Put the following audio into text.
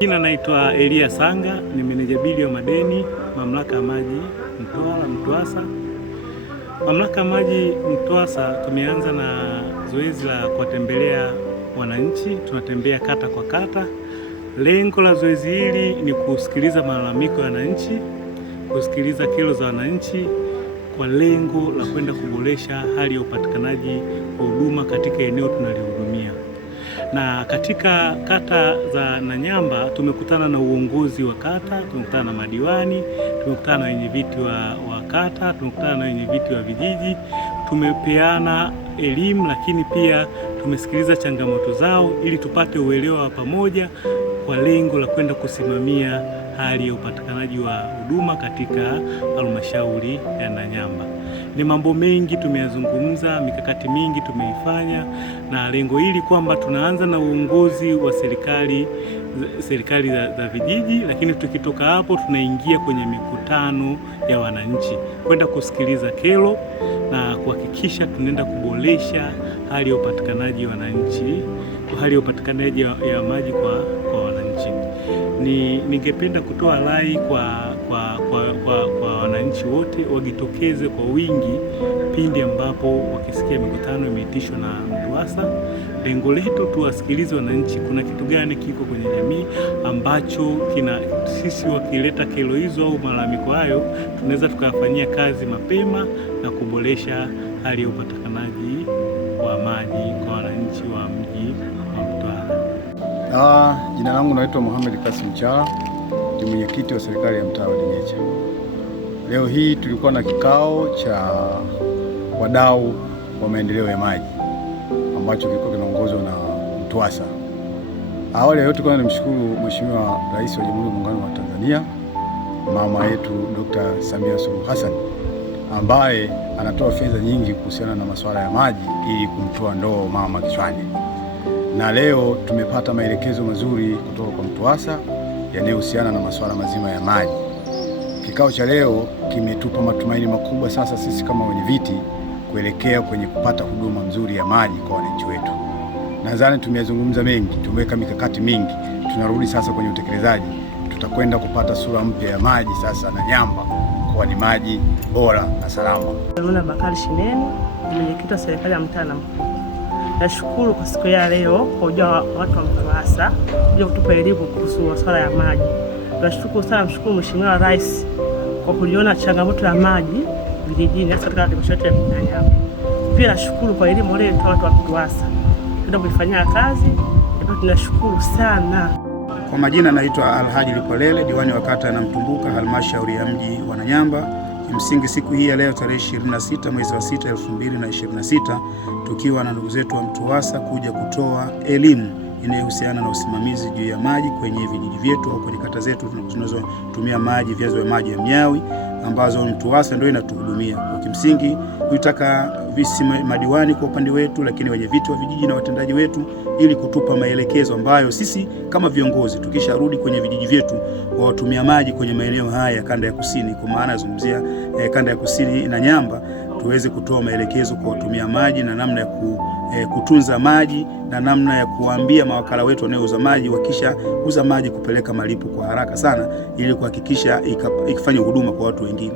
Jina naitwa Elia Sanga, ni meneja bili wa madeni Mamlaka ya Maji Mtwara MTUWASA. Mamlaka ya Maji MTUWASA tumeanza na zoezi la kuwatembelea wananchi, tunatembea kata kwa kata. Lengo la zoezi hili ni kusikiliza malalamiko ya wananchi, kusikiliza kero za wananchi kwa lengo la kwenda kuboresha hali ya upatikanaji wa huduma katika eneo tunalihudumia. Na katika kata za Nanyamba tumekutana na uongozi wa kata, tumekutana na madiwani, tumekutana na wenye viti wa kata, tumekutana na wenye viti wa vijiji, tumepeana elimu, lakini pia tumesikiliza changamoto zao ili tupate uelewa wa pamoja kwa lengo la kwenda kusimamia hali ya upatikanaji wa huduma katika halmashauri ya Nanyamba. Ni mambo mengi tumeyazungumza, mikakati mingi tumeifanya, na lengo hili kwamba tunaanza na uongozi wa serikali za vijiji, lakini tukitoka hapo tunaingia kwenye mikutano ya wananchi kwenda kusikiliza kero na kuhakikisha tunaenda kuboresha hali ya upatikanaji wa wananchi, hali ya upatikanaji ya maji kwa wananchi. Ningependa kutoa rai kwa wananchi wote wajitokeze kwa wingi pindi ambapo wakisikia mikutano imeitishwa na MTUWASA. Lengo letu tuwasikilize wananchi, kuna kitu gani kiko kwenye jamii ambacho sisi wakileta kero hizo au malalamiko hayo tunaweza tukafanyia kazi mapema na kuboresha hali ya upatikanaji wa maji kwa wananchi wa mji wa Mtwara. Jina langu naitwa Mohamed Kasim Chala, ni mwenyekiti wa serikali ya mtaa wa Dinyecha. Leo hii tulikuwa na kikao cha wadau wa maendeleo ya maji ambacho kilikuwa kinaongozwa na MTUWASA. Awali ya yote kwanza nimshukuru Mheshimiwa Rais wa Jamhuri ya Muungano wa Tanzania, mama yetu Dr. Samia Suluhu Hassan, ambaye anatoa fedha nyingi kuhusiana na masuala ya maji ili kumtoa ndoo mama kichwani. Na leo tumepata maelekezo mazuri kutoka kwa MTUWASA yanayohusiana na masuala mazima ya maji. Kikao cha leo kimetupa matumaini makubwa sasa sisi kama wenye viti kuelekea kwenye kupata huduma nzuri ya maji kwa wananchi wetu. Nadhani tumeyazungumza mengi, tumeweka mikakati mingi, tunarudi sasa kwenye utekelezaji. Tutakwenda kupata sura mpya ya maji sasa Nanyamba kwa ni maji bora na salama. Luna Bakari Shineni, mwenyekiti wa serikali ya mtaa Namkuku. Nashukuru kwa siku ya leo kwa ujio wa watu wa MTUWASA kuja kutupa elimu kuhusu masuala ya maji. Tunashukuru sana, mshukuru Mheshimiwa Rais kwa kuliona changamoto ya maji vijijini hasa katika halmashauri ya Nanyamba. Pia nashukuru kwa elimu ile kwa watu wa MTUWASA. Tunaenda kuifanyia kazi, na tunashukuru sana. Kwa majina naitwa Alhaji Lipolele, diwani wa kata ya Namtumbuka, halmashauri ya mji wa Nanyamba. Kimsingi siku hii ya leo tarehe 26 mwezi wa 6 2026 tukiwa na ndugu zetu wa MTUWASA kuja kutoa elimu inayohusiana na usimamizi juu ya maji kwenye vijiji vyetu au kwenye kata zetu tunazotumia maji, vyanzo vya maji ya Mnyawi ambazo MTUWASA ndio inatuhudumia. Kwa kimsingi tutaka madiwani kwa upande wetu, lakini wenye viti wa vijiji na watendaji wetu ili kutupa maelekezo ambayo sisi kama viongozi tukisharudi kwenye vijiji vyetu kwa watumia maji kwenye maeneo haya ya kanda ya kusini, kwa maana nazungumzia kanda ya kusini Nanyamba, tuweze kutoa maelekezo kwa watumia maji na namna ya kutunza maji na namna ya kuambia mawakala wetu wanaouza maji wakisha uza maji kupeleka malipo kwa haraka sana ili kuhakikisha ikifanya huduma kwa watu wengine.